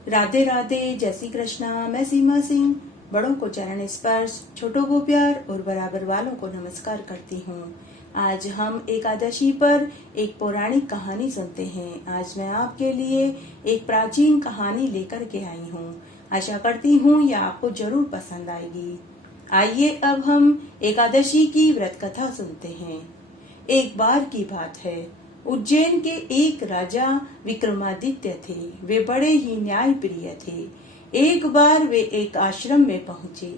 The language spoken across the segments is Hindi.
राधे राधे, जय श्री कृष्णा। मैं सीमा सिंह बड़ों को चरण स्पर्श, छोटों को प्यार और बराबर वालों को नमस्कार करती हूँ। आज हम एकादशी पर एक पौराणिक कहानी सुनते हैं। आज मैं आपके लिए एक प्राचीन कहानी लेकर के आई हूँ। आशा करती हूँ यह आपको जरूर पसंद आएगी। आइए अब हम एकादशी की व्रत कथा सुनते हैं। एक बार की बात है, उज्जैन के एक राजा विक्रमादित्य थे। वे बड़े ही न्याय प्रिय थे। एक बार वे एक आश्रम में पहुंचे,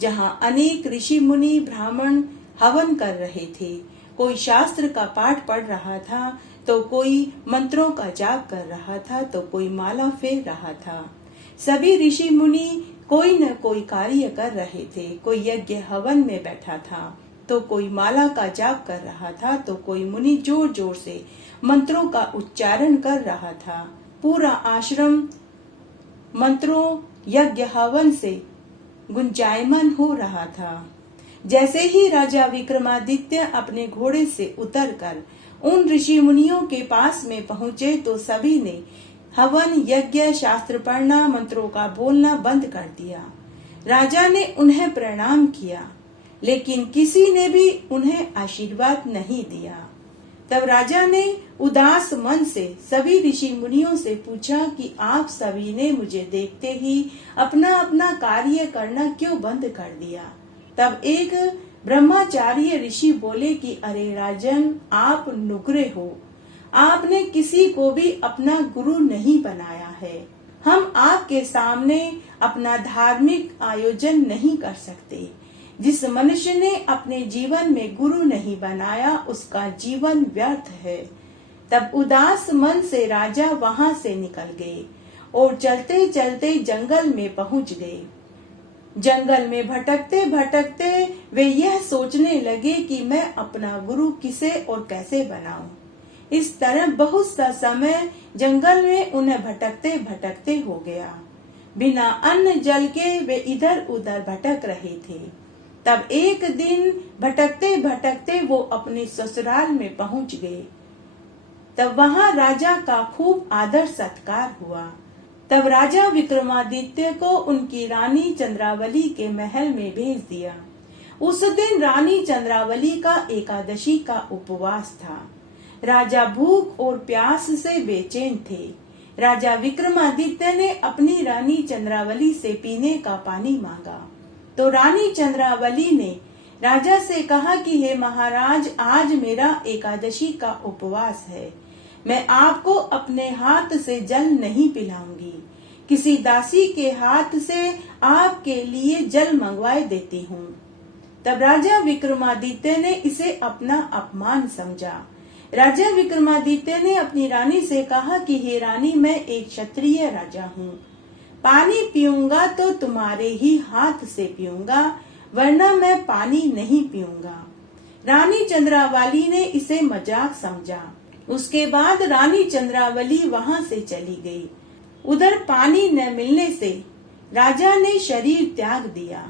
जहां अनेक ऋषि मुनि ब्राह्मण हवन कर रहे थे। कोई शास्त्र का पाठ पढ़ रहा था, तो कोई मंत्रों का जाप कर रहा था, तो कोई माला फेर रहा था। सभी ऋषि मुनि कोई न कोई कार्य कर रहे थे। कोई यज्ञ हवन में बैठा था, तो कोई माला का जाप कर रहा था, तो कोई मुनि जोर जोर से मंत्रों का उच्चारण कर रहा था। पूरा आश्रम मंत्रों यज्ञ हवन से गुंजायमान हो रहा था। जैसे ही राजा विक्रमादित्य अपने घोड़े से उतरकर उन ऋषि मुनियों के पास में पहुंचे, तो सभी ने हवन यज्ञ शास्त्र पढ़ना, मंत्रों का बोलना बंद कर दिया। राजा ने उन्हें प्रणाम किया, लेकिन किसी ने भी उन्हें आशीर्वाद नहीं दिया। तब राजा ने उदास मन से सभी ऋषि मुनियों से पूछा कि आप सभी ने मुझे देखते ही अपना अपना कार्य करना क्यों बंद कर दिया। तब एक ब्रह्मचार्य ऋषि बोले कि अरे राजन, आप नुग्रे हो। आपने किसी को भी अपना गुरु नहीं बनाया है। हम आपके सामने अपना धार्मिक आयोजन नहीं कर सकते। जिस मनुष्य ने अपने जीवन में गुरु नहीं बनाया, उसका जीवन व्यर्थ है। तब उदास मन से राजा वहां से निकल गए और चलते चलते जंगल में पहुंच गए। जंगल में भटकते भटकते वे यह सोचने लगे कि मैं अपना गुरु किसे और कैसे बनाऊं। इस तरह बहुत सा समय जंगल में उन्हें भटकते भटकते हो गया। बिना अन्न जल के वे इधर उधर भटक रहे थे। तब एक दिन भटकते भटकते वो अपने ससुराल में पहुंच गए। तब वहां राजा का खूब आदर सत्कार हुआ। तब राजा विक्रमादित्य को उनकी रानी चंद्रावली के महल में भेज दिया। उस दिन रानी चंद्रावली का एकादशी का उपवास था। राजा भूख और प्यास से बेचैन थे। राजा विक्रमादित्य ने अपनी रानी चंद्रावली से पीने का पानी मांगा, तो रानी चंद्रावली ने राजा से कहा कि हे महाराज, आज मेरा एकादशी का उपवास है। मैं आपको अपने हाथ से जल नहीं पिलाऊंगी। किसी दासी के हाथ से आपके लिए जल मंगवाए देती हूँ। तब राजा विक्रमादित्य ने इसे अपना अपमान समझा। राजा विक्रमादित्य ने अपनी रानी से कहा कि हे रानी, मैं एक क्षत्रिय राजा हूँ। पानी पीऊंगा तो तुम्हारे ही हाथ से पीऊंगा, वरना मैं पानी नहीं पीऊंगा। रानी चंद्रावली ने इसे मजाक समझा। उसके बाद रानी चंद्रावली वहां से चली गई। उधर पानी न मिलने से राजा ने शरीर त्याग दिया।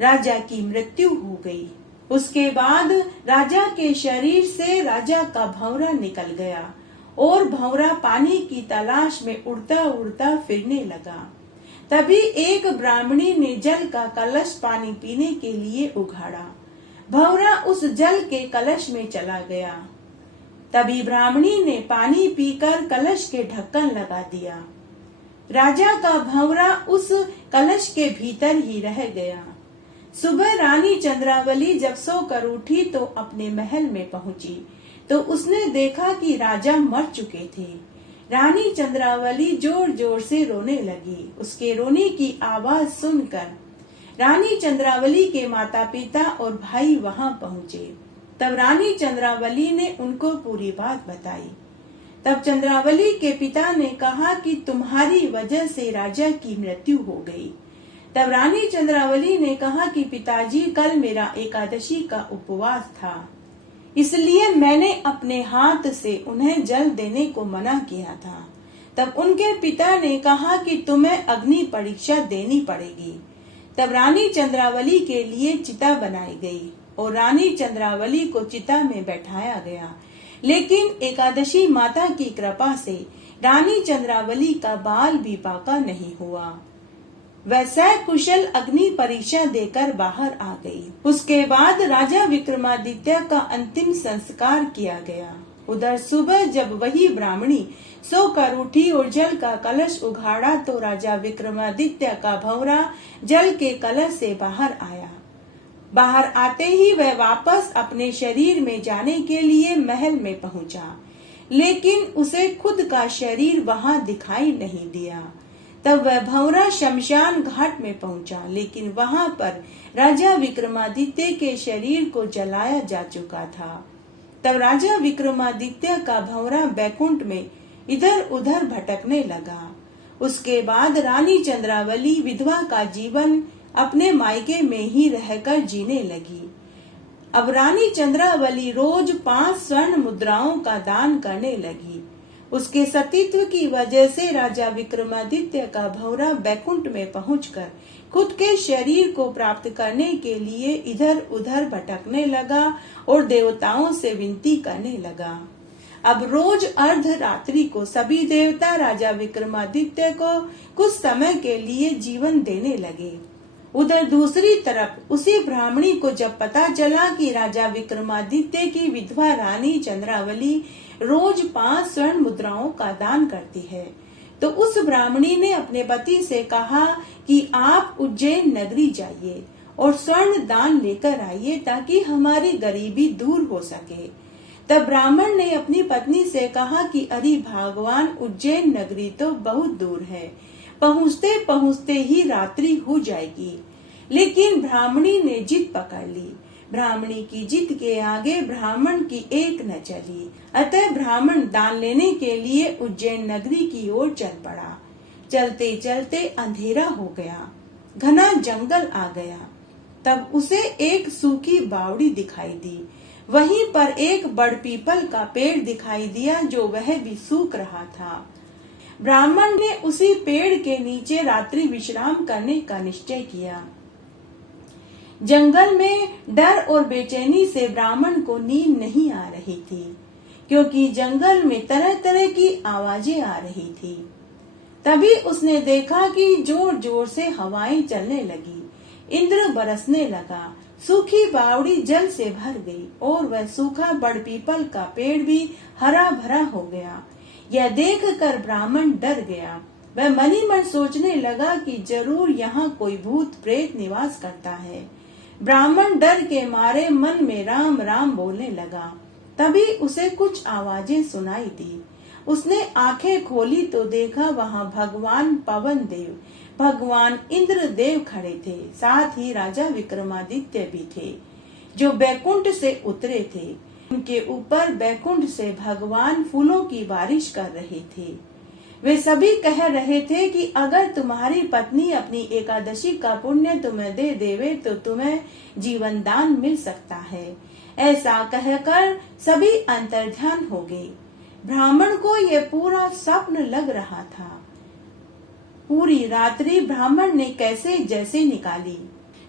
राजा की मृत्यु हो गई। उसके बाद राजा के शरीर से राजा का भंवरा निकल गया और भंवरा पानी की तलाश में उड़ता उड़ता फिरने लगा। तभी एक ब्राह्मणी ने जल का कलश पानी पीने के लिए उघाड़ा। भंवरा उस जल के कलश में चला गया। तभी ब्राह्मणी ने पानी पीकर कलश के ढक्कन लगा दिया। राजा का भंवरा उस कलश के भीतर ही रह गया। सुबह रानी चंद्रावली जब सोकर उठी तो अपने महल में पहुंची, तो उसने देखा कि राजा मर चुके थे। रानी चंद्रावली जोर जोर से रोने लगी। उसके रोने की आवाज सुनकर रानी चंद्रावली के माता पिता और भाई वहां पहुंचे। तब रानी चंद्रावली ने उनको पूरी बात बताई। तब चंद्रावली के पिता ने कहा कि तुम्हारी वजह से राजा की मृत्यु हो गई। तब रानी चंद्रावली ने कहा कि पिताजी, कल मेरा एकादशी का उपवास था, इसलिए मैंने अपने हाथ से उन्हें जल देने को मना किया था। तब उनके पिता ने कहा कि तुम्हें अग्नि परीक्षा देनी पड़ेगी। तब रानी चंद्रावली के लिए चिता बनाई गई और रानी चंद्रावली को चिता में बैठाया गया। लेकिन एकादशी माता की कृपा से रानी चंद्रावली का बाल भी पाका नहीं हुआ। वह कुशल अग्नि परीक्षा देकर बाहर आ गई। उसके बाद राजा विक्रमादित्य का अंतिम संस्कार किया गया। उधर सुबह जब वही ब्राह्मणी सोकर उठी और जल का कलश उघाड़ा तो राजा विक्रमादित्य का भंवरा जल के कलश से बाहर आया। बाहर आते ही वह वापस अपने शरीर में जाने के लिए महल में पहुंचा, लेकिन उसे खुद का शरीर वहां दिखाई नहीं दिया। तब वह भंवरा शमशान घाट में पहुंचा, लेकिन वहां पर राजा विक्रमादित्य के शरीर को जलाया जा चुका था। तब राजा विक्रमादित्य का भंवरा बैकुंठ में इधर उधर भटकने लगा। उसके बाद रानी चंद्रावली विधवा का जीवन अपने मायके में ही रहकर जीने लगी। अब रानी चंद्रावली रोज 5 स्वर्ण मुद्राओं का दान करने लगी। उसके सतीत्व की वजह से राजा विक्रमादित्य का भंवरा बैकुंठ में पहुंचकर खुद के शरीर को प्राप्त करने के लिए इधर उधर भटकने लगा और देवताओं से विनती करने लगा। अब रोज अर्ध रात्रि को सभी देवता राजा विक्रमादित्य को कुछ समय के लिए जीवन देने लगे। उधर दूसरी तरफ उसी ब्राह्मणी को जब पता चला कि राजा विक्रमादित्य की विधवा रानी चंद्रावली रोज 5 स्वर्ण मुद्राओं का दान करती है, तो उस ब्राह्मणी ने अपने पति से कहा कि आप उज्जैन नगरी जाइए और स्वर्ण दान लेकर आइए ताकि हमारी गरीबी दूर हो सके। तब ब्राह्मण ने अपनी पत्नी से कहा कि अरे भगवान, उज्जैन नगरी तो बहुत दूर है, पहुँचते पहुँचते ही रात्रि हो जाएगी। लेकिन ब्राह्मणी ने जिद पकड़ ली। ब्राह्मणी की जिद के आगे ब्राह्मण की एक न चली। अतः ब्राह्मण दान लेने के लिए उज्जैन नगरी की ओर चल पड़ा। चलते चलते अंधेरा हो गया, घना जंगल आ गया। तब उसे एक सूखी बावड़ी दिखाई दी। वहीं पर एक बड़ पीपल का पेड़ दिखाई दिया जो वह भी सूख रहा था। ब्राह्मण ने उसी पेड़ के नीचे रात्रि विश्राम करने का निश्चय किया। जंगल में डर और बेचैनी से ब्राह्मण को नींद नहीं आ रही थी, क्योंकि जंगल में तरह तरह की आवाजें आ रही थी। तभी उसने देखा कि जोर जोर से हवाएं चलने लगी, इंद्र बरसने लगा, सूखी बावड़ी जल से भर गई और वह सूखा बड़ पीपल का पेड़ भी हरा भरा हो गया। यह देखकर ब्राह्मण डर गया। वह मन ही मन सोचने लगा कि जरूर यहाँ कोई भूत प्रेत निवास करता है। ब्राह्मण डर के मारे मन में राम राम बोलने लगा। तभी उसे कुछ आवाजें सुनाई दी। उसने आंखें खोली तो देखा वहाँ भगवान पवन देव, भगवान इंद्र देव खड़े थे। साथ ही राजा विक्रमादित्य भी थे, जो बैकुंठ से उतरे थे। उनके ऊपर बैकुंठ से भगवान फूलों की बारिश कर रहे थे। वे सभी कह रहे थे कि अगर तुम्हारी पत्नी अपनी एकादशी का पुण्य तुम्हें दे देवे तो तुम्हें जीवन दान मिल सकता है। ऐसा कहकर सभी अंतर्ध्यान हो गए। ब्राह्मण को यह पूरा स्वप्न लग रहा था। पूरी रात्रि ब्राह्मण ने कैसे जैसे निकाली।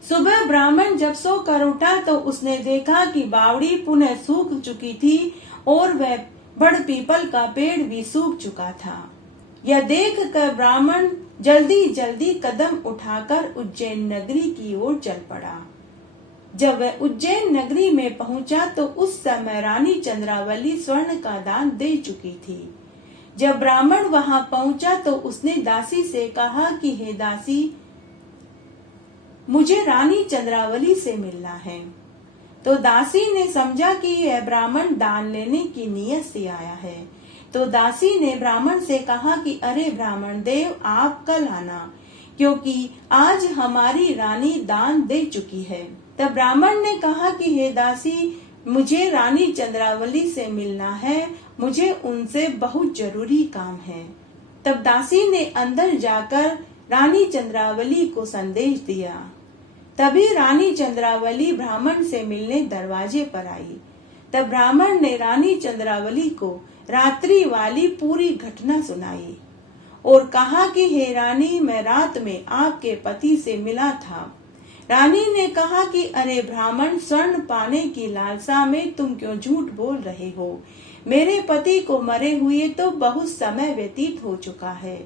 सुबह ब्राह्मण जब सो कर उठा तो उसने देखा कि बावड़ी पुनः सूख चुकी थी और वह बड़ पीपल का पेड़ भी सूख चुका था। यह देखकर ब्राह्मण जल्दी जल्दी कदम उठाकर उज्जैन नगरी की ओर चल पड़ा। जब वह उज्जैन नगरी में पहुंचा तो उस समय रानी चंद्रावली स्वर्ण का दान दे चुकी थी। जब ब्राह्मण वहां पहुंचा तो उसने दासी से कहा कि हे दासी, मुझे रानी चंद्रावली से मिलना है। तो दासी ने समझा कि यह ब्राह्मण दान लेने की नीयत से आया है। तो दासी ने ब्राह्मण से कहा कि अरे ब्राह्मण देव, आप कल आना, क्योंकि आज हमारी रानी दान दे चुकी है। तब ब्राह्मण ने कहा कि हे दासी, मुझे रानी चंद्रावली से मिलना है, मुझे उनसे बहुत जरूरी काम है। तब दासी ने अंदर जाकर रानी चंद्रावली को संदेश दिया। तभी रानी चंद्रावली ब्राह्मण से मिलने दरवाजे पर आई। तब ब्राह्मण ने रानी चंद्रावली को रात्रि वाली पूरी घटना सुनाई और कहा कि हे रानी, मैं रात में आपके पति से मिला था। रानी ने कहा कि अरे ब्राह्मण, स्वर्ण पाने की लालसा में तुम क्यों झूठ बोल रहे हो। मेरे पति को मरे हुए तो बहुत समय व्यतीत हो चुका है।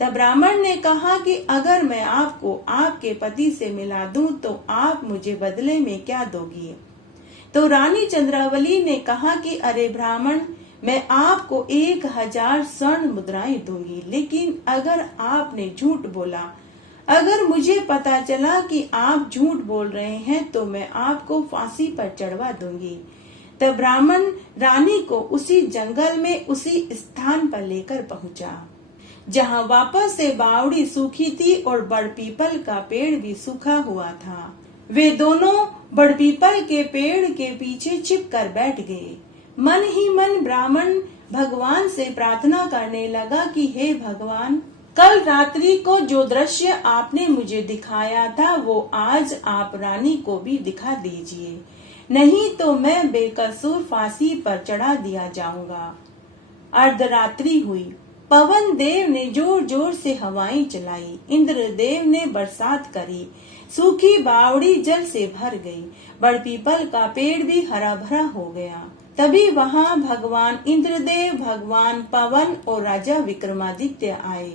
तब ब्राह्मण ने कहा कि अगर मैं आपको आपके पति से मिला दूं तो आप मुझे बदले में क्या दोगी? तो रानी चंद्रावली ने कहा कि अरे ब्राह्मण, मैं आपको 1000 स्वर्ण मुद्राएं दूंगी, लेकिन अगर आपने झूठ बोला, अगर मुझे पता चला कि आप झूठ बोल रहे हैं तो मैं आपको फांसी पर चढ़वा दूंगी। तब ब्राह्मण रानी को उसी जंगल में उसी स्थान पर लेकर पहुंचा जहां वापस से बावड़ी सूखी थी और बड़ पीपल का पेड़ भी सूखा हुआ था। वे दोनों बड़ पीपल के पेड़ के पीछे छिप कर बैठ गए। मन ही मन ब्राह्मण भगवान से प्रार्थना करने लगा कि हे भगवान, कल रात्रि को जो दृश्य आपने मुझे दिखाया था वो आज आप रानी को भी दिखा दीजिए, नहीं तो मैं बेकसूर फांसी पर चढ़ा दिया जाऊंगा। अर्धरात्रि हुई। पवन देव ने जोर जोर से हवाएं चलाई। इंद्र देव ने बरसात करी। सूखी बावड़ी जल से भर गई। बड़ पीपल का पेड़ भी हरा भरा हो गया। तभी वहां भगवान इंद्रदेव, भगवान पवन और राजा विक्रमादित्य आए।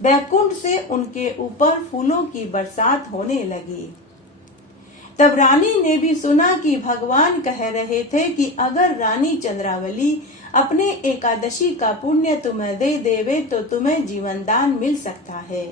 बैकुंठ से उनके ऊपर फूलों की बरसात होने लगी। तब रानी ने भी सुना कि भगवान कह रहे थे कि अगर रानी चंद्रावली अपने एकादशी का पुण्य तुम्हें दे देवे तो तुम्हें जीवन दान मिल सकता है।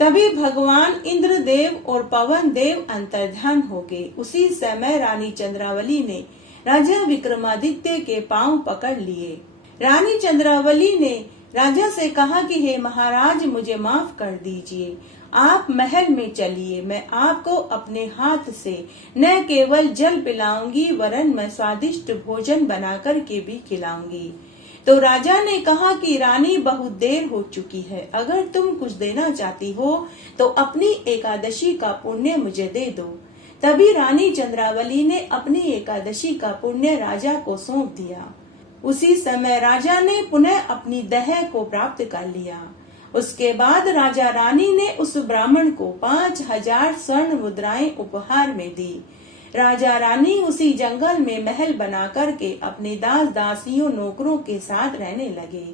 तभी भगवान इंद्रदेव और पवन देव अंतर्ध्यान हो गए। उसी समय रानी चंद्रावली ने राजा विक्रमादित्य के पांव पकड़ लिए। रानी चंद्रावली ने राजा से कहा कि हे महाराज, मुझे माफ कर दीजिए, आप महल में चलिए, मैं आपको अपने हाथ से न केवल जल पिलाऊंगी वरन मैं स्वादिष्ट भोजन बनाकर के भी खिलाऊंगी। तो राजा ने कहा कि रानी, बहुत देर हो चुकी है, अगर तुम कुछ देना चाहती हो तो अपनी एकादशी का पुण्य मुझे दे दो। तभी रानी चंद्रावली ने अपनी एकादशी का पुण्य राजा को सौंप दिया। उसी समय राजा ने पुनः अपनी दह को प्राप्त कर लिया। उसके बाद राजा रानी ने उस ब्राह्मण को 5000 स्वर्ण मुद्राएं उपहार में दी। राजा रानी उसी जंगल में महल बना करके अपने दास दासियों नौकरों के साथ रहने लगे।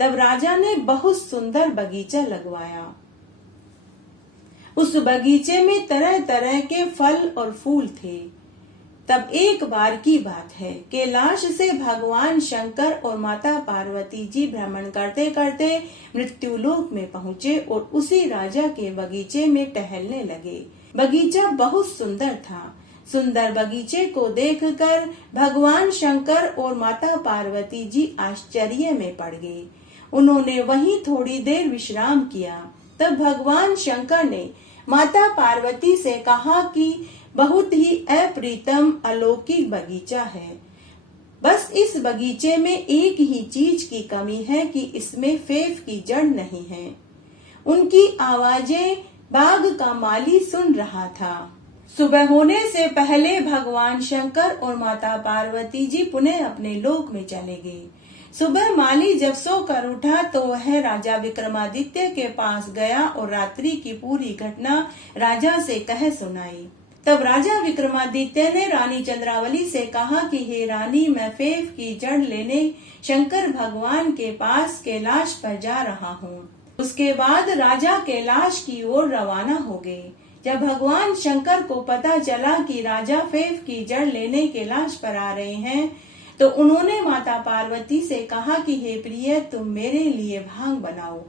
तब राजा ने बहुत सुंदर बगीचा लगवाया। उस बगीचे में तरह तरह के फल और फूल थे। तब एक बार की बात है, कैलाश से भगवान शंकर और माता पार्वती जी भ्रमण करते करते मृत्युलोक में पहुँचे और उसी राजा के बगीचे में टहलने लगे। बगीचा बहुत सुंदर था। सुंदर बगीचे को देखकर भगवान शंकर और माता पार्वती जी आश्चर्य में पड़ गए। उन्होंने वहीं थोड़ी देर विश्राम किया। तब भगवान शंकर ने माता पार्वती से कहा कि बहुत ही अप्रीतम अलौकिक बगीचा है, बस इस बगीचे में एक ही चीज की कमी है कि इसमें फेफ की जड़ नहीं है। उनकी आवाजें बाग का माली सुन रहा था। सुबह होने से पहले भगवान शंकर और माता पार्वती जी पुनः अपने लोक में चले गए। सुबह माली जब सोकर उठा तो वह राजा विक्रमादित्य के पास गया और रात्रि की पूरी घटना राजा से कह सुनाई। तब राजा विक्रमादित्य ने रानी चंद्रावली से कहा कि हे रानी, मैं फेफ की जड़ लेने शंकर भगवान के पास कैलाश पर जा रहा हूँ। उसके बाद राजा कैलाश की ओर रवाना हो गए। जब भगवान शंकर को पता चला कि राजा फेफ की जड़ लेने कैलाश पर आ रहे हैं तो उन्होंने माता पार्वती से कहा कि हे प्रिय, तुम मेरे लिए भांग बनाओ,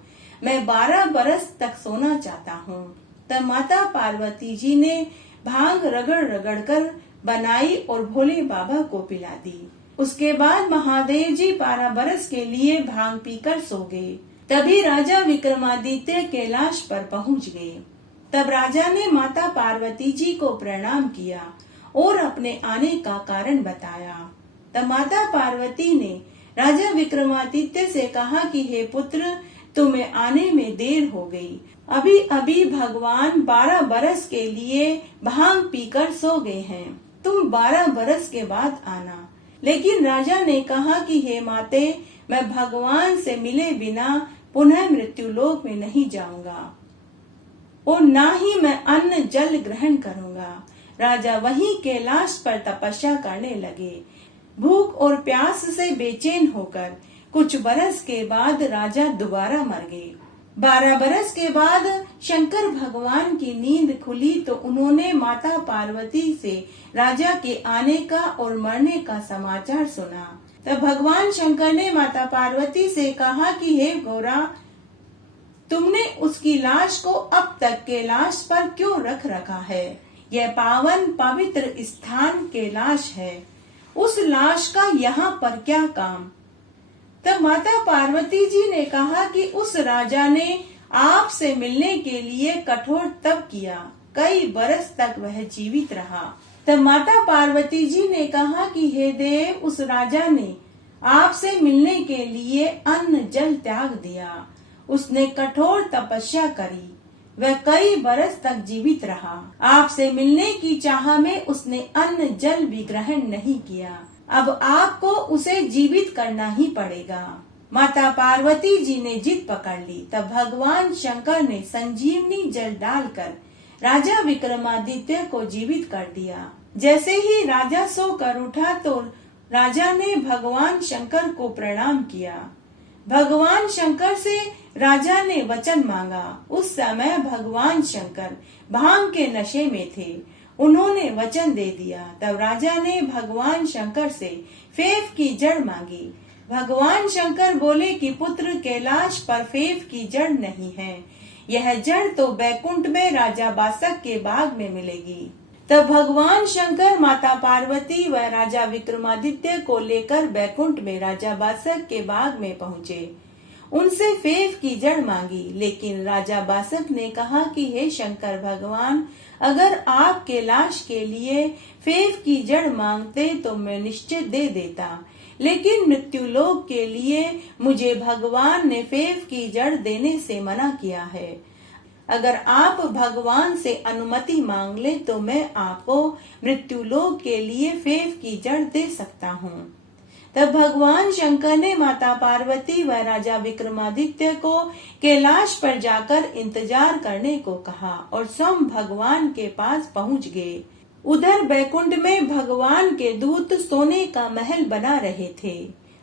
मैं 12 बरस तक सोना चाहता हूँ। तब माता पार्वती जी ने भांग रगड़ रगड़ कर बनाई और भोले बाबा को पिला दी। उसके बाद महादेव जी 12 बरस के लिए भांग पीकर सो गए। तभी राजा विक्रमादित्य कैलाश पर पहुँच गए। तब राजा ने माता पार्वती जी को प्रणाम किया और अपने आने का कारण बताया। तब माता पार्वती ने राजा विक्रमादित्य से कहा कि हे पुत्र, तुम्हें आने में देर हो गई। अभी अभी भगवान 12 बरस के लिए भांग पीकर सो गए हैं, तुम 12 बरस के बाद आना। लेकिन राजा ने कहा कि हे माते, मैं भगवान से मिले बिना पुनः मृत्युलोक में नहीं जाऊंगा और ना ही मैं अन्न जल ग्रहण करूंगा। राजा वहीं कैलाश पर तपस्या करने लगे। भूख और प्यास से बेचैन होकर कुछ बरस के बाद राजा दोबारा मर गए। 12 बरस के बाद शंकर भगवान की नींद खुली तो उन्होंने माता पार्वती से राजा के आने का और मरने का समाचार सुना। तब भगवान शंकर ने माता पार्वती से कहा कि हे गौरा, तुमने उसकी लाश को अब तक कैलाश पर क्यों रख रखा है? यह पावन पवित्र स्थान कैलाश है, उस लाश का यहाँ पर क्या काम? तब माता पार्वती जी ने कहा कि उस राजा ने आपसे मिलने के लिए कठोर तप किया, कई बरस तक वह जीवित रहा। तब माता पार्वती जी ने कहा कि हे देव, उस राजा ने आपसे मिलने के लिए अन्न जल त्याग दिया, उसने कठोर तपस्या करी, वह कई बरस तक जीवित रहा। आपसे मिलने की चाह में उसने अन्न जल भी ग्रहण नहीं किया, अब आपको उसे जीवित करना ही पड़ेगा। माता पार्वती जी ने जिद पकड़ ली। तब भगवान शंकर ने संजीवनी जल डालकर राजा विक्रमादित्य को जीवित कर दिया। जैसे ही राजा सोकर उठा तो राजा ने भगवान शंकर को प्रणाम किया। भगवान शंकर से राजा ने वचन मांगा। उस समय भगवान शंकर भांग के नशे में थे, उन्होंने वचन दे दिया। तब राजा ने भगवान शंकर से फेफ की जड़ मांगी। भगवान शंकर बोले कि पुत्र, कैलाश पर फेफ की जड़ नहीं है, यह जड़ तो बैकुंठ में राजा बासक के बाग में मिलेगी। तब भगवान शंकर माता पार्वती व राजा विक्रमादित्य को लेकर बैकुंठ में राजा बासक के बाग में पहुँचे। उनसे फेफ की जड़ मांगी, लेकिन राजा बासक ने कहा कि हे शंकर भगवान, अगर आप कैलाश के लिए फेफ की जड़ मांगते तो मैं निश्चित दे देता, लेकिन मृत्युलोक के लिए मुझे भगवान ने फेफ की जड़ देने से मना किया है। अगर आप भगवान से अनुमति मांग ले तो मैं आपको मृत्युलोक के लिए फेफ की जड़ दे सकता हूँ। तब भगवान शंकर ने माता पार्वती व राजा विक्रमादित्य को कैलाश पर जाकर इंतजार करने को कहा और स्वयं भगवान के पास पहुँच गए। उधर बैकुंठ में भगवान के दूत सोने का महल बना रहे थे।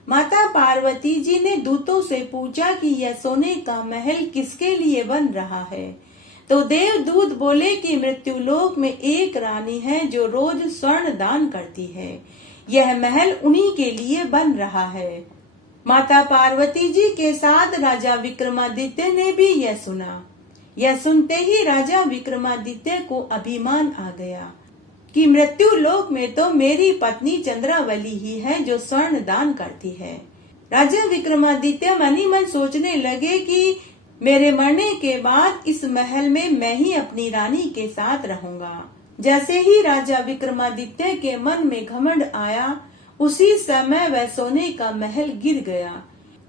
माता पार्वती जी ने दूतों से पूछा कि यह सोने का महल किसके लिए बन रहा है? तो देवदूत बोले कि मृत्युलोक में एक रानी है जो रोज स्वर्ण दान करती है, यह महल उन्हीं के लिए बन रहा है। माता पार्वती जी के साथ राजा विक्रमादित्य ने भी यह सुना। यह सुनते ही राजा विक्रमादित्य को अभिमान आ गया कि मृत्यु लोक में तो मेरी पत्नी चंद्रावली ही है जो स्वर्ण दान करती है। राजा विक्रमादित्य मनी मन सोचने लगे कि मेरे मरने के बाद इस महल में मैं ही अपनी रानी के साथ रहूंगा। जैसे ही राजा विक्रमादित्य के मन में घमंड आया, उसी समय वह सोने का महल गिर गया,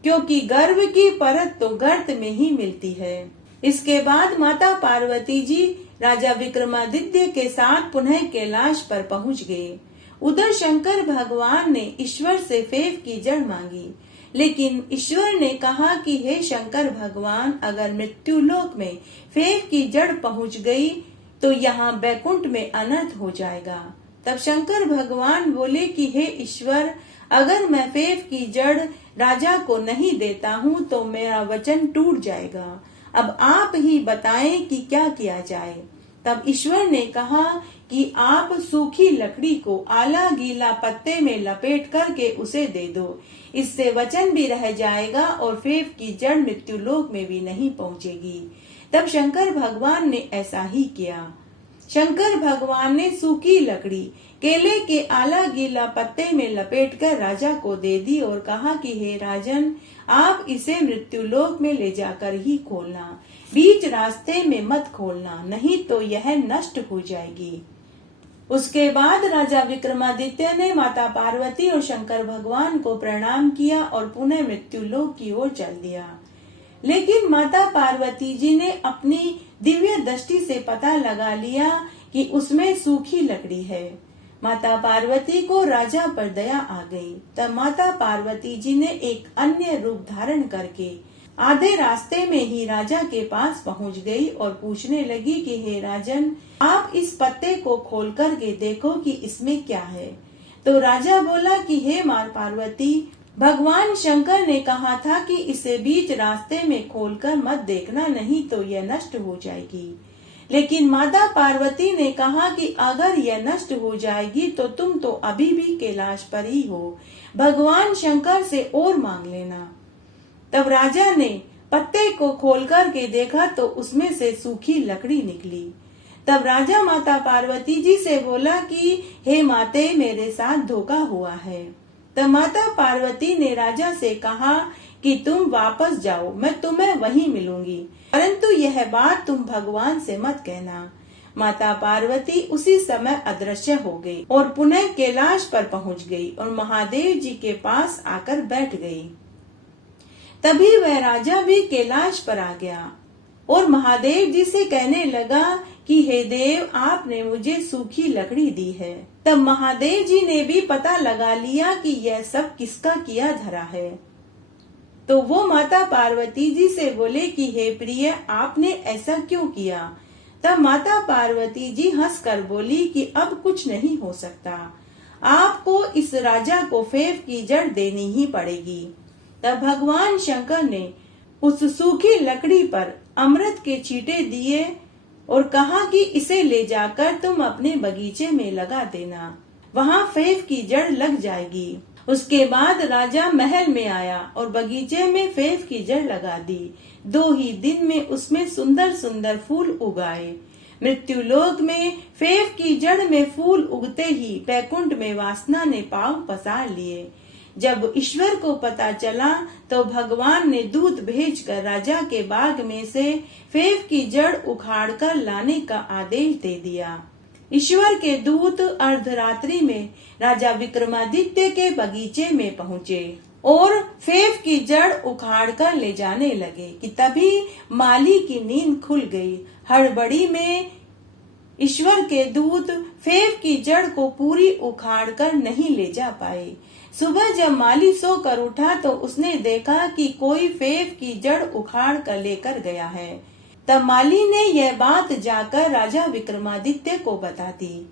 क्योंकि गर्व की परत तो गर्त में ही मिलती है। इसके बाद माता पार्वती जी राजा विक्रमादित्य के साथ पुनः कैलाश पर पहुंच गए। उधर शंकर भगवान ने ईश्वर से फेफ की जड़ मांगी, लेकिन ईश्वर ने कहा कि हे शंकर भगवान, अगर मृत्युलोक में फेफ की जड़ पहुंच गई तो यहाँ बैकुंठ में अनर्थ हो जाएगा। तब शंकर भगवान बोले कि हे ईश्वर, अगर मैं फेफ की जड़ राजा को नहीं देता हूँ तो मेरा वचन टूट जाएगा। अब आप ही बताएं कि क्या किया जाए। तब ईश्वर ने कहा कि आप सूखी लकड़ी को आला गीला पत्ते में लपेट करके उसे दे दो, इससे वचन भी रह जाएगा और फेफ की जड़ मृत्युलोक में भी नहीं पहुँचेगी। तब शंकर भगवान ने ऐसा ही किया। शंकर भगवान ने सूखी लकड़ी केले के आला गीला पत्ते में लपेटकर राजा को दे दी और कहा कि हे राजन, आप इसे मृत्युलोक में ले जाकर ही खोलना, बीच रास्ते में मत खोलना, नहीं तो यह नष्ट हो जाएगी। उसके बाद राजा विक्रमादित्य ने माता पार्वती और शंकर भगवान को प्रणाम किया और पुनः मृत्युलोक की ओर चल दिया। लेकिन माता पार्वती जी ने अपनी दिव्य दृष्टि से पता लगा लिया कि उसमें सूखी लकड़ी है। माता पार्वती को राजा पर दया आ गई। तब माता पार्वती जी ने एक अन्य रूप धारण करके आधे रास्ते में ही राजा के पास पहुंच गई और पूछने लगी कि हे राजन, आप इस पत्ते को खोल करके देखो कि इसमें क्या है। तो राजा बोला कि हे मां पार्वती, भगवान शंकर ने कहा था कि इसे बीच रास्ते में खोलकर मत देखना, नहीं तो यह नष्ट हो जाएगी। लेकिन माता पार्वती ने कहा कि अगर यह नष्ट हो जाएगी तो तुम तो अभी भी कैलाश पर ही हो, भगवान शंकर से और मांग लेना। तब राजा ने पत्ते को खोल कर के देखा तो उसमें से सूखी लकड़ी निकली। तब राजा माता पार्वती जी से बोला कि हे माते, मेरे साथ धोखा हुआ है। तब माता पार्वती ने राजा से कहा कि तुम वापस जाओ, मैं तुम्हें वहीं मिलूंगी, परंतु यह बात तुम भगवान से मत कहना। माता पार्वती उसी समय अदृश्य हो गई और पुनः कैलाश पर पहुंच गई और महादेव जी के पास आकर बैठ गई। तभी वह राजा भी कैलाश पर आ गया और महादेव जी से कहने लगा कि हे देव, आपने मुझे सूखी लकड़ी दी है। तब महादेव जी ने भी पता लगा लिया कि यह सब किसका किया धरा है। तो वो माता पार्वती जी से बोले कि हे प्रिय, आपने ऐसा क्यों किया। तब माता पार्वती जी हंसकर बोली कि अब कुछ नहीं हो सकता, आपको इस राजा को फेफ की जड़ देनी ही पड़ेगी। तब भगवान शंकर ने उस सूखी लकड़ी पर अमृत के छींटे दिए और कहा कि इसे ले जाकर तुम अपने बगीचे में लगा देना, वहाँ फेफ की जड़ लग जाएगी। उसके बाद राजा महल में आया और बगीचे में फेफ की जड़ लगा दी। 2 ही दिन में उसमें सुंदर सुंदर फूल उगाए। मृत्युलोक में फेफ की जड़ में फूल उगते ही बैकुंठ में वासना ने पांव पसार लिए। जब ईश्वर को पता चला तो भगवान ने दूत भेजकर राजा के बाग में से फेफ की जड़ उखाड़कर लाने का आदेश दे दिया। ईश्वर के दूत अर्धरात्रि में राजा विक्रमादित्य के बगीचे में पहुँचे और फेफ की जड़ उखाड़कर ले जाने लगे कि तभी माली की नींद खुल गई। हड़बड़ी में ईश्वर के दूत फेफ की जड़ को पूरी उखाड़कर नहीं ले जा पाए। सुबह जब माली सोकर उठा तो उसने देखा कि कोई फेफ की जड़ उखाड़ कर लेकर गया है। तब माली ने यह बात जाकर राजा विक्रमादित्य को बता दी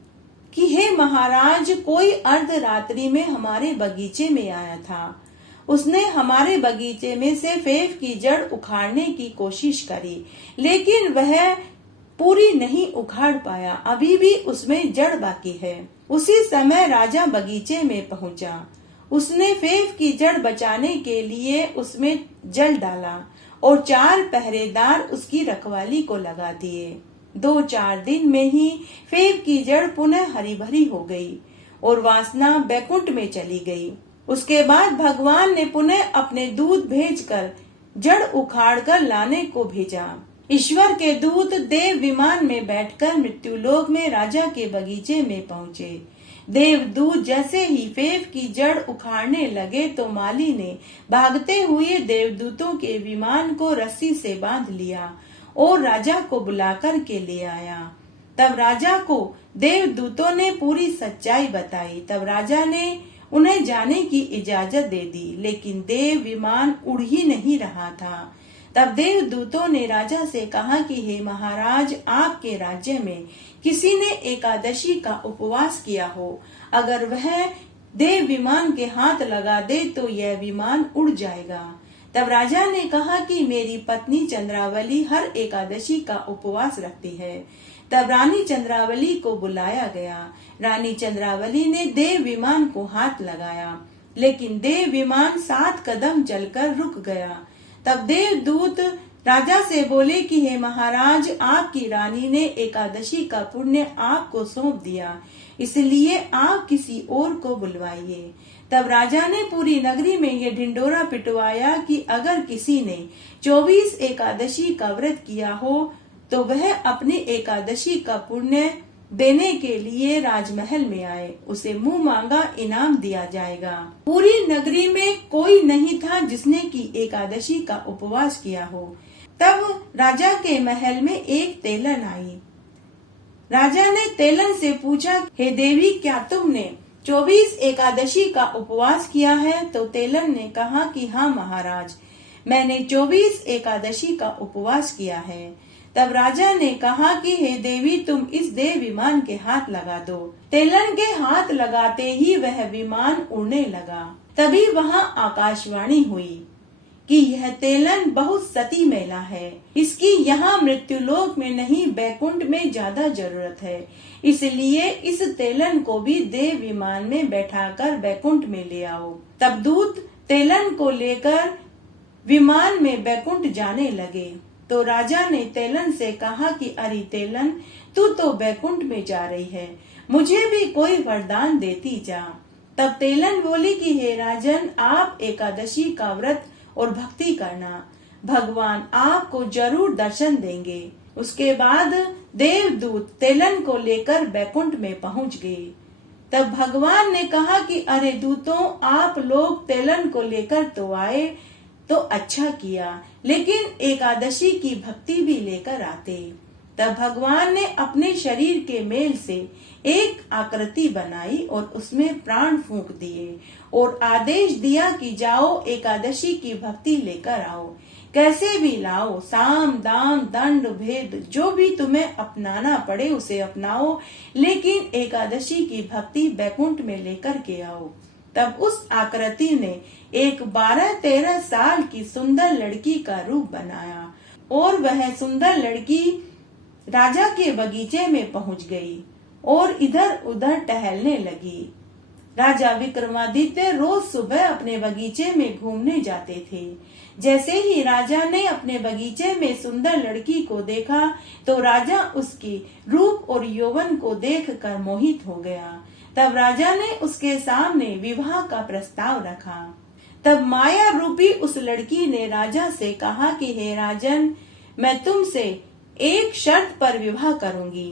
कि हे महाराज, कोई अर्धरात्रि में हमारे बगीचे में आया था। उसने हमारे बगीचे में से फेफ की जड़ उखाड़ने की कोशिश करी, लेकिन वह पूरी नहीं उखाड़ पाया, अभी भी उसमें जड़ बाकी है। उसी समय राजा बगीचे में पहुंचा। उसने फेफ की जड़ बचाने के लिए उसमें जल डाला और 4 पहरेदार उसकी रखवाली को लगा दिए। 2-4 दिन में ही फेफ की जड़ पुनः हरी भरी हो गई और वासना बैकुंठ में चली गई। उसके बाद भगवान ने पुनः अपने दूत भेजकर जड़ उखाड़कर लाने को भेजा। ईश्वर के दूत देव विमान में बैठकर मृत्युलोक में राजा के बगीचे में पहुँचे। देवदूत जैसे ही फेफ की जड़ उखाड़ने लगे तो माली ने भागते हुए देवदूतों के विमान को रस्सी से बांध लिया और राजा को बुलाकर के ले आया। तब राजा को देवदूतों ने पूरी सच्चाई बताई। तब राजा ने उन्हें जाने की इजाजत दे दी, लेकिन देव विमान उड़ ही नहीं रहा था। तब देवदूतों ने राजा से कहा कि हे महाराज, आपके राज्य में किसी ने एकादशी का उपवास किया हो, अगर वह देव विमान के हाथ लगा दे तो यह विमान उड़ जाएगा। तब राजा ने कहा कि मेरी पत्नी चंद्रावली हर एकादशी का उपवास रखती है। तब रानी चंद्रावली को बुलाया गया। रानी चंद्रावली ने देव विमान को हाथ लगाया, लेकिन देव विमान 7 कदम चलकर रुक गया। तब देवदूत राजा से बोले कि हे महाराज, आपकी रानी ने एकादशी का पुण्य आपको सौंप दिया, इसलिए आप किसी और को बुलवाइए। तब राजा ने पूरी नगरी में ये ढिंडोरा पिटवाया कि अगर किसी ने 24 एकादशी का व्रत किया हो तो वह अपनी एकादशी का पुण्य देने के लिए राजमहल में आए, उसे मुंह मांगा इनाम दिया जाएगा। पूरी नगरी में कोई नहीं था जिसने की एकादशी का उपवास किया हो। तब राजा के महल में एक तेलन आई। राजा ने तेलन से पूछा, हे देवी, क्या तुमने 24 एकादशी का उपवास किया है? तो तेलन ने कहा कि हाँ महाराज, मैंने 24 एकादशी का उपवास किया है। तब राजा ने कहा कि हे देवी, तुम इस देव विमान के हाथ लगा दो। तेलन के हाथ लगाते ही वह विमान उड़ने लगा। तभी वहां आकाशवाणी हुई कि यह तेलन बहुत सती महिला है, इसकी यहाँ मृत्युलोक में नहीं बैकुंठ में ज्यादा जरूरत है, इसलिए इस तेलन को भी देव विमान में बैठाकर बैकुंठ में ले आओ। तब दूत तेलन को लेकर विमान में बैकुंठ जाने लगे। तो राजा ने तेलन से कहा कि अरे तेलन, तू तो बैकुंठ में जा रही है, मुझे भी कोई वरदान देती जा। तब तेलन बोली कि हे राजन, आप एकादशी का व्रत और भक्ति करना, भगवान आपको जरूर दर्शन देंगे। उसके बाद देवदूत तेलन को लेकर बैकुंठ में पहुंच गए। तब भगवान ने कहा कि अरे दूतों, आप लोग तेलन को लेकर तो आए तो अच्छा किया, लेकिन एकादशी की भक्ति भी लेकर आते। तब भगवान ने अपने शरीर के मेल से एक आकृति बनाई और उसमें प्राण फूंक दिए और आदेश दिया कि जाओ एकादशी की भक्ति लेकर आओ, कैसे भी लाओ, साम दाम दंड भेद जो भी तुम्हें अपनाना पड़े उसे अपनाओ, लेकिन एकादशी की भक्ति बैकुंठ में लेकर के आओ। तब उस आकृति ने एक 12-13 साल की सुंदर लड़की का रूप बनाया और वह सुंदर लड़की राजा के बगीचे में पहुंच गई और इधर उधर टहलने लगी। राजा विक्रमादित्य रोज सुबह अपने बगीचे में घूमने जाते थे। जैसे ही राजा ने अपने बगीचे में सुंदर लड़की को देखा तो राजा उसकी रूप और यौवन को देखकर मोहित हो गया। तब राजा ने उसके सामने विवाह का प्रस्ताव रखा। तब माया रूपी उस लड़की ने राजा से कहा कि हे राजन, मैं तुमसे एक शर्त पर विवाह करूंगी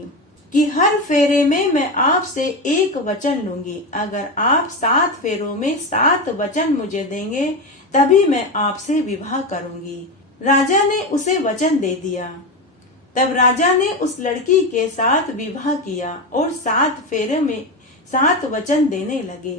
कि हर फेरे में मैं आपसे एक वचन लूंगी। अगर आप 7 फेरों में 7 वचन मुझे देंगे तभी मैं आपसे विवाह करूंगी। राजा ने उसे वचन दे दिया। तब राजा ने उस लड़की के साथ विवाह किया और 7 फेरे में 7 वचन देने लगे।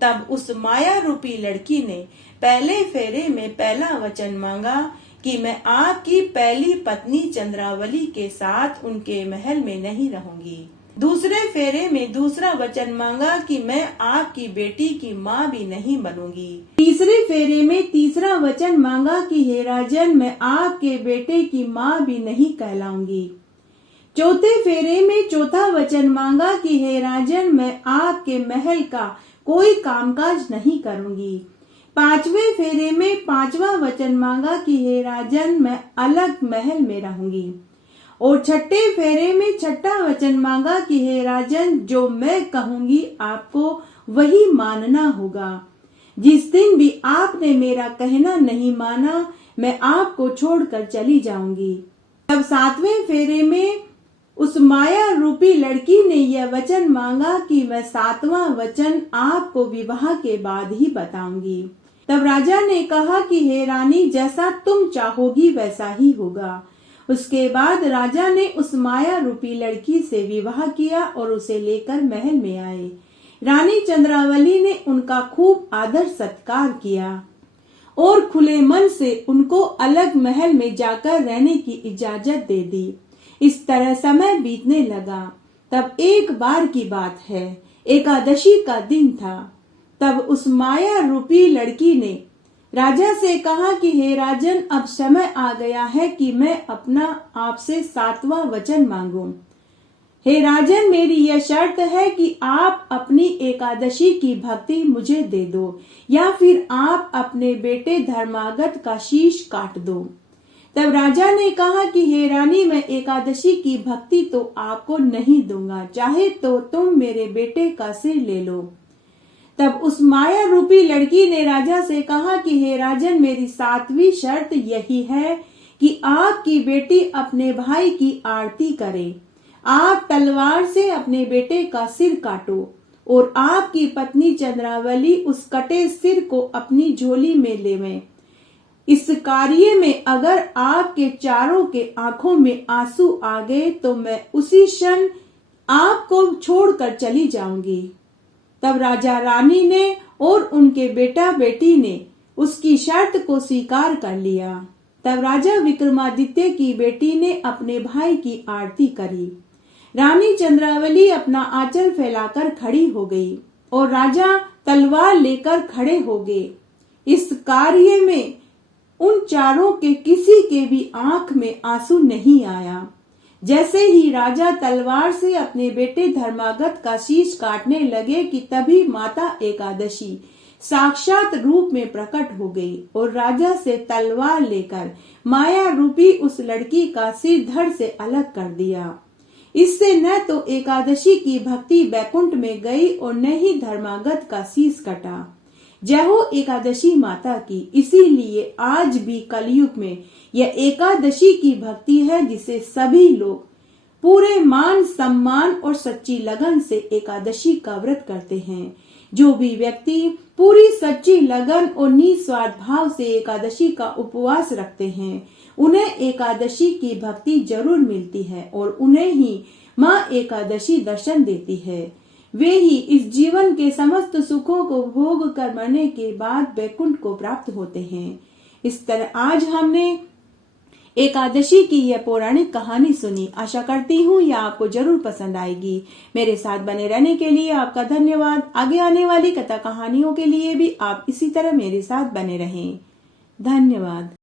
तब उस माया रूपी लड़की ने पहले फेरे में पहला वचन मांगा कि मैं आपकी पहली पत्नी चंद्रावली के साथ उनके महल में नहीं रहूंगी। दूसरे फेरे में दूसरा वचन मांगा कि मैं आपकी बेटी की माँ भी नहीं बनूंगी। तीसरे फेरे में तीसरा वचन मांगा कि हे राजन, मैं आपके बेटे की माँ भी नहीं कहलाऊंगी। चौथे फेरे में चौथा वचन मांगा कि हे राजन, मैं आपके महल का कोई कामकाज नहीं करूंगी। 5वें फेरे में 5वां वचन मांगा कि हे राजन, मैं अलग महल में रहूंगी। और 6ठे फेरे में 6ठा वचन मांगा कि हे राजन, जो मैं कहूंगी आपको वही मानना होगा। जिस दिन भी आपने मेरा कहना नहीं माना, मैं आपको छोड़कर चली जाऊंगी। तब 7वें फेरे में उस माया रूपी लड़की ने यह वचन मांगा कि मैं 7वां वचन आपको विवाह के बाद ही बताऊंगी। तब राजा ने कहा कि हे रानी, जैसा तुम चाहोगी वैसा ही होगा। उसके बाद राजा ने उस माया रूपी लड़की से विवाह किया और उसे लेकर महल में आए। रानी चंद्रावली ने उनका खूब आदर सत्कार किया और खुले मन से उनको अलग महल में जाकर रहने की इजाजत दे दी। इस तरह समय बीतने लगा। तब एक बार की बात है, एकादशी का दिन था। तब उस माया रूपी लड़की ने राजा से कहा कि हे राजन, अब समय आ गया है कि मैं अपना आपसे 7वां वचन मांगूं। हे राजन, मेरी यह शर्त है कि आप अपनी एकादशी की भक्ति मुझे दे दो या फिर आप अपने बेटे धर्मागत का शीश काट दो। तब राजा ने कहा कि हे रानी, मैं एकादशी की भक्ति तो आपको नहीं दूंगा, चाहे तो तुम मेरे बेटे का सिर ले लो। तब उस माया रूपी लड़की ने राजा से कहा कि हे राजन, मेरी 7वीं शर्त यही है कि आपकी बेटी अपने भाई की आरती करे। आप तलवार से अपने बेटे का सिर काटो और आपकी पत्नी चंद्रावली उस कटे सिर को अपनी झोली में लेवे। इस कार्य में अगर आपके चारों के आंखों में आंसू आ गए तो मैं उसी क्षण आपको छोड़कर चली जाऊंगी। तब राजा रानी ने और उनके बेटा बेटी ने उसकी शर्त को स्वीकार कर लिया। तब राजा विक्रमादित्य की बेटी ने अपने भाई की आरती करी। रानी चंद्रावली अपना आंचल फैलाकर खड़ी हो गई और राजा तलवार लेकर खड़े हो गए। इस कार्य में उन चारों के किसी के भी आंख में आंसू नहीं आया। जैसे ही राजा तलवार से अपने बेटे धर्मागत का शीश काटने लगे कि तभी माता एकादशी साक्षात रूप में प्रकट हो गई और राजा से तलवार लेकर माया रूपी उस लड़की का सिर धड़ से अलग कर दिया। इससे न तो एकादशी की भक्ति बैकुंठ में गई और न ही धर्मागत का शीश कटा। जय हो एकादशी माता की। इसीलिए आज भी कलयुग में यह एकादशी की भक्ति है जिसे सभी लोग पूरे मान सम्मान और सच्ची लगन से एकादशी का व्रत करते हैं। जो भी व्यक्ति पूरी सच्ची लगन और निस्वार्थ भाव से एकादशी का उपवास रखते हैं उन्हें एकादशी की भक्ति जरूर मिलती है और उन्हें ही माँ एकादशी दर्शन देती है। वे ही इस जीवन के समस्त सुखों को भोग कर मरने के बाद वैकुंठ को प्राप्त होते हैं। इस तरह आज हमने एकादशी की यह पौराणिक कहानी सुनी। आशा करती हूँ यह आपको जरूर पसंद आएगी। मेरे साथ बने रहने के लिए आपका धन्यवाद। आगे आने वाली कथा कहानियों के लिए भी आप इसी तरह मेरे साथ बने रहें। धन्यवाद।